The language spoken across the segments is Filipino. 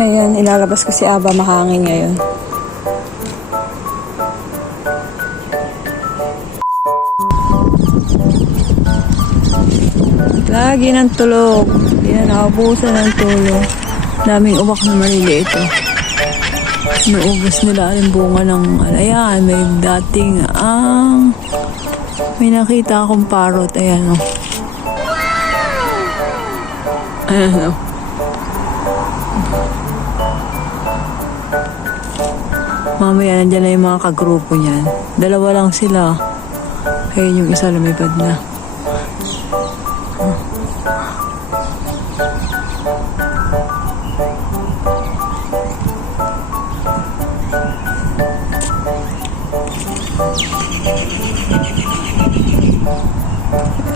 Ayan, ilalabas ko si Aba, mahangin ngayon. Lagi ng tulog. Hindi na nakaubusan ng tulog. Daming uwak na maliliit ito. Naubos nila yung bunga ng ayan, may dating may nakita akong parrot. Ayan o. Ayan o. Mamaya nandyan na yung mga kagrupo niyan. Dalawa lang sila. Ayun yung isa lumipad na.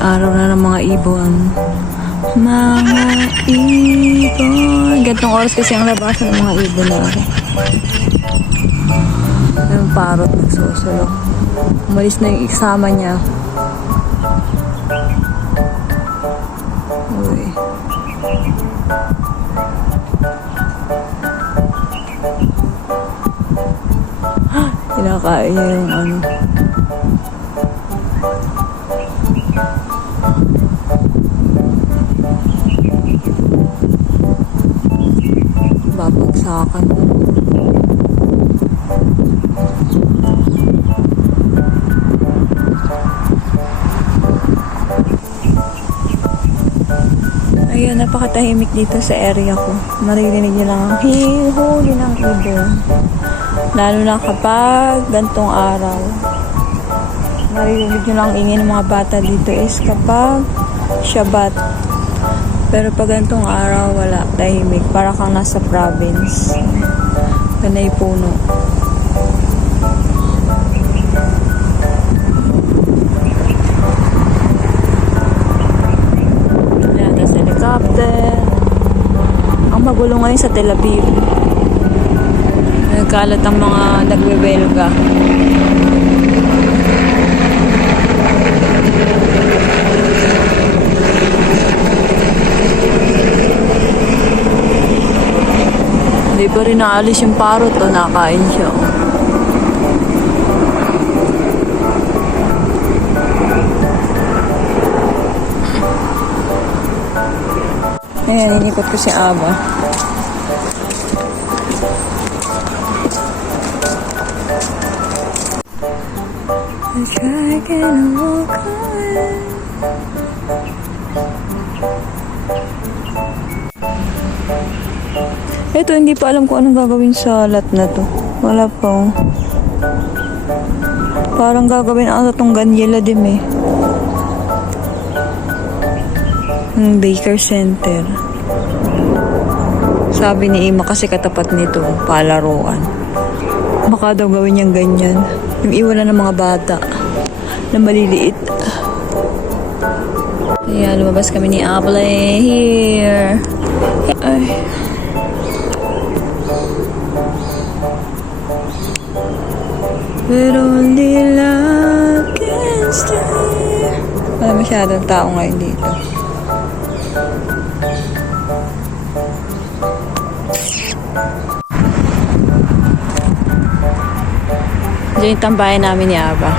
Araw na ng mga ibon. Mga ibon. Gantong oras kasi ang labasan ng mga ibon na ako. Yung parrot nagsusulok. Umalis na yung isama niya. Uy. Kinakain niya yung ano. Babagsakan. Ayun, napakatahimik dito sa area ko. Maririnig niyo lang ang hihuli ng ibon. Lalo na kapag gantong araw. Maririnig niyo lang ang ingay ng mga bata dito is kapag Shabbat. Pero pag gantong araw, wala. Tahimik. Para kang nasa province. Panay puno. Helicopter. Ang magulo ngayon sa Tel Aviv. Nagkalat ang mga nagwewelga. Hindi pa rin naalis yung parrot o nakain siya. Ayan, inikot ko si Aba. I try again and walk away. Ito, hindi pa alam kung anong gagawin sa lot na to. Wala pa. Parang gagawin ata tong Ganyela din eh. Baker Center. Sabi ni Ima kasi katapat nito, palaruan. Baka daw gawin niyang ganyan. Yung iwanan ng mga bata na maliliit. Ayan, lumabas kami ni Apple here. Ay. But only love can stay. Wala masyadong tao ngayon dito. Diyan yung tambayan namin ni Aba.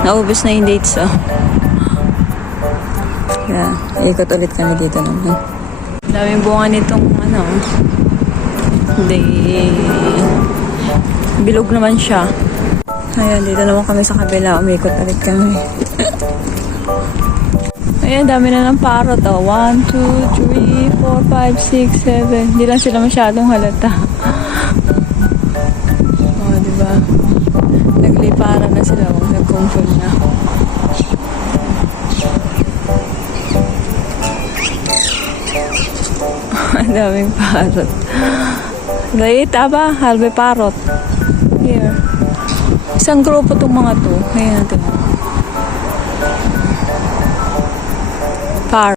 Naubos na yung dates, oh. Yeah, ikot ulit kami dito naman. Daming bunga nitong, ano, hindi, bilog naman siya. Ayan, dito naman kami sa kabila. Umikot ulit kami. Ayan, dami na ng parrot, oh. 1, 2, 3, 4, 5, 6, 7. Hindi lang sila masyadong halata. Oh, diba? Nagliparan na sila. Nag-control na. Ang daming parrot. Wait, Aba. Halbe parrot. Here. Isang grupo itong mga to. Ayan natin. Parrot.